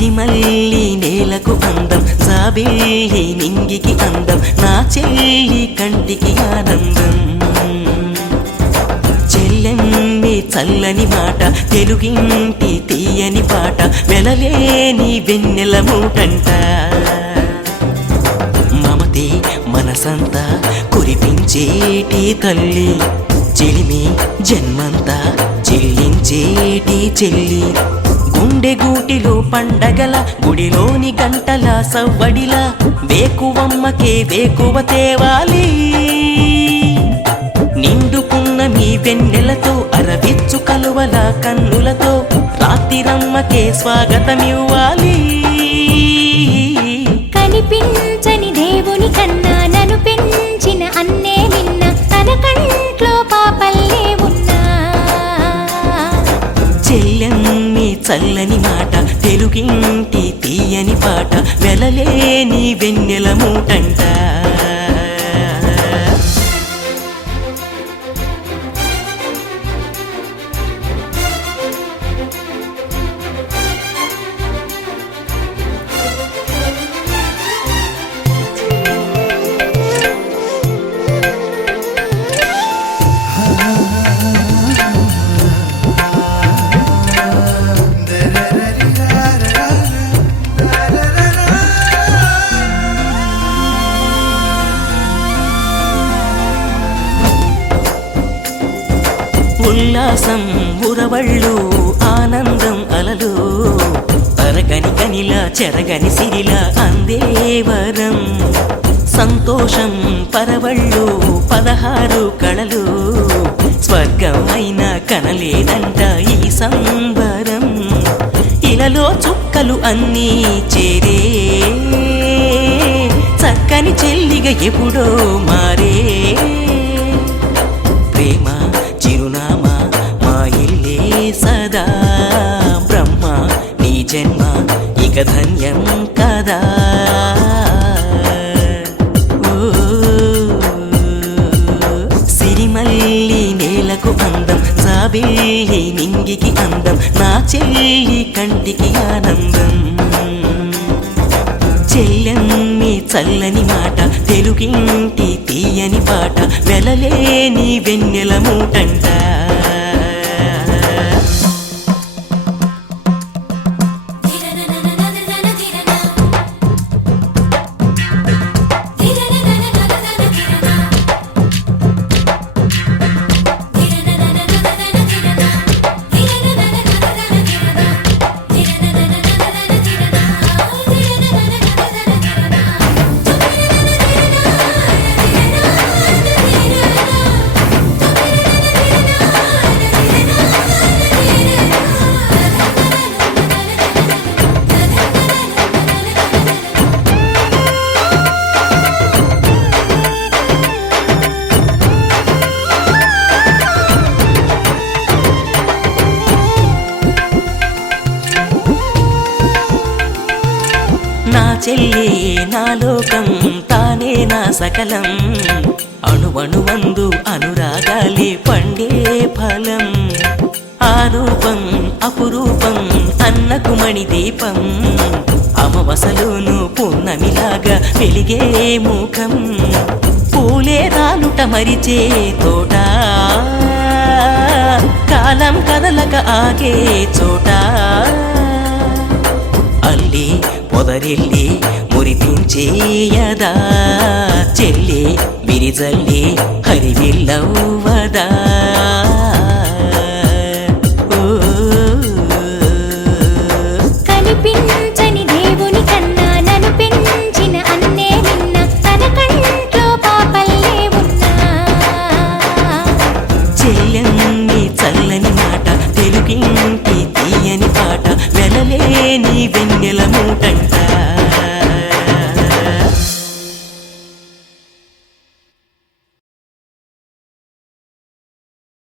సిరిమల్లి నేలకు అందం, జాబిల్లి నింగికి అందం, నా చెల్లి కంటికి ఆనందం. చెల్లెమ్మి చల్లని మాట, తెలుగింటి తీయని పాట, వెలలేని వెన్నెల మూటంట. మమతే మనసంతా కురిపించేటి తల్లి, చెలిమి జన్మంతా చెల్లించేటి చెల్లి. గుండె గూటిలో పండగల, గుడిలోని గంటల సవ్వడిల, వేకువమ్మకే వేకువ తేవాలి. నిండుకున్న మీ వెన్నెలతో, అరవిచ్చు కలువల కన్నులతో, రాత్రిరమ్మకే స్వాగతమివ్వాలి. కనిపించని దేవుని కన్నా నన్ను పెంచిన అన్నే నిన్న, తన కంట్లో పాపల్లే ఉన్నా. చెల్లెమ్మి చల్లని మాట, తెలుగింటి తీయని పాట, వెలలేని వెన్నెల మూటంట. ఉల్లాసం ఉరవళ్ళు, ఆనందం అలలు, తరగని కనిలా చెరగని సిరిలా అందేవరం. సంతోషం పరవళ్ళు, 16 కళలు, స్వర్గమైన కనలేనంట ఈ సంబరం. ఇలలో చుక్కలు అన్నీ చేరే, చక్కని చెల్లిగా ఎప్పుడో మారే. ప్రేమ చిరునామా మా ఇల్లే సదా, బ్రహ్మ నీ జన్మ ఇక ధన్యం కదా. సిరిమల్లి నేలకు అందం, జాబిల్లి నింగికి అందం, నా చెల్లి కంటికి ఆనందం. చెల్లెమ్మి చల్లని మాట, తెలుగింటి తీయని పాట, వెలలేని వెన్నెల మూటంట. నా చెల్లి నా లోకం, తానే నా సకలం, అణువణువందు అనురాగాలే పండే ఫలం. ఆరూపం అపురూపం అన్నకు మణి దీపం, అమవసలోను పున్నమిలాగా వెలిగే ముఖం. పూలే రాలుట మరిచే తోట, కాలం కదలక ఆగే చోట. అల్లి పొదరిల్లి మురిపించేయదా, చెల్లి విరిజల్లి హరివిల్లవ్వదా. కనిపించని దేవుని కన్నా నన్ను పెంచిన అన్నే నిన్న, తన కంట్లో పాపల్లే ఉన్నా. చెల్లెమ్మి చల్లని మాట, తెలుగింటి